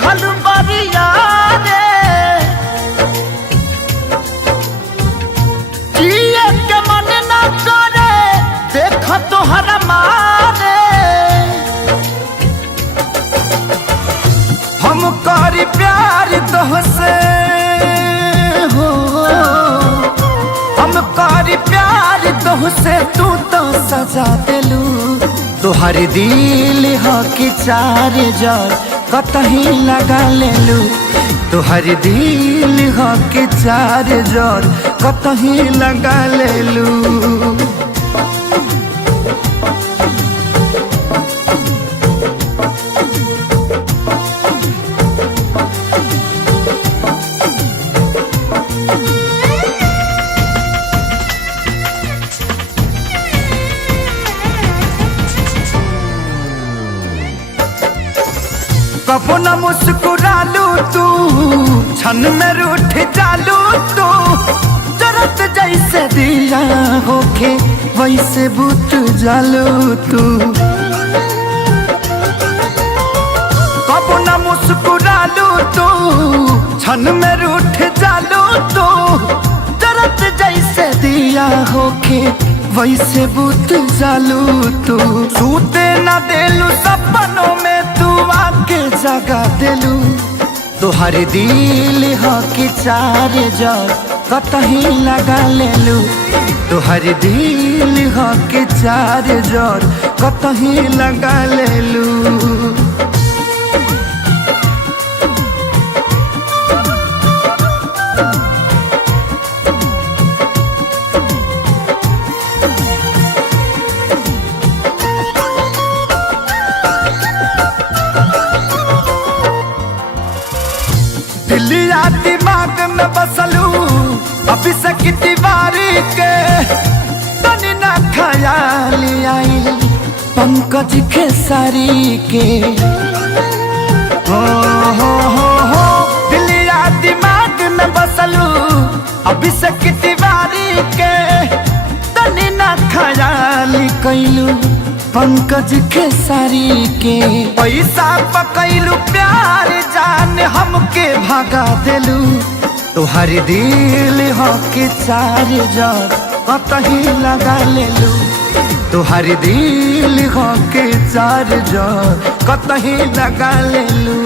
दिहल बरिया रे जिए के मन न करे देख तोहरा मारे हम करी प्यार तोहसे हो हम करी प्यार तोहसे तू तो सजा दिलू तोहर दिल हो कि चार जार कतही लगा लेलू तोहर दिल हो कि चार जार कतही लगा लेलू कबो न मुस्कुरालू तू क्षण में रूठ जालू तू जरत जैसे दिया होके वैसे बुत जालू तू कबो न मुस्कुरालू तू क्षण में रूठ जालू तू जरत जैसे दिया होके वैसे बुत जालू तू सूते न देलू सपनों में तू आके जगा दिलू तोहर दिल हो कि चार जार कतही लगा लेलू तोहर दिल हो कि चार जार कतही लगा लेलू दिलिया दिमाग में बसलू अभी से दीवारी के तनी ना ख्याल आई पंकज खेसारी के हो दिलिया दिमाग में बसलू अभी से दीवारी के तनी ना ख्याल कैलू पंकज खेसारी के पैसा पकैलू प्यार जान हमके भगा दिलू तोहर दिल हो कि चार जार कतही लगा लेलू तोहर दिल हो कि चार जार कतही लगा लेलू।